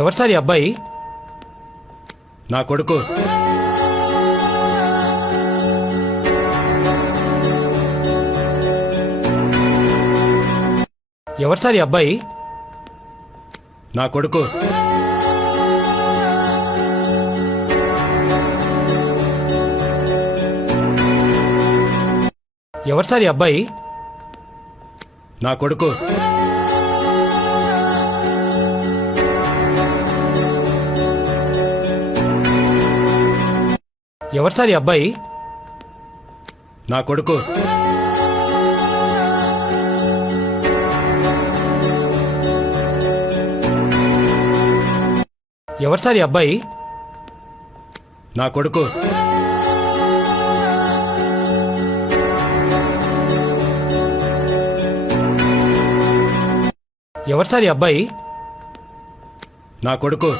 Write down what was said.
ఎవరు సార్ ఈ అబ్బాయి? నా కొడుకు. ఎవరు సార్ ఈ అబ్బాయి? నా కొడుకు. ఎవరు సార్ ఈ అబ్బాయి? నా కొడుకు. ఎవరు సార్ ఈ అబ్బాయి? నా కొడుకు. ఎవరు సార్ ఈ అబ్బాయి? నా కొడుకు. ఎవరు సార్ ఈ అబ్బాయి? నా కొడుకు.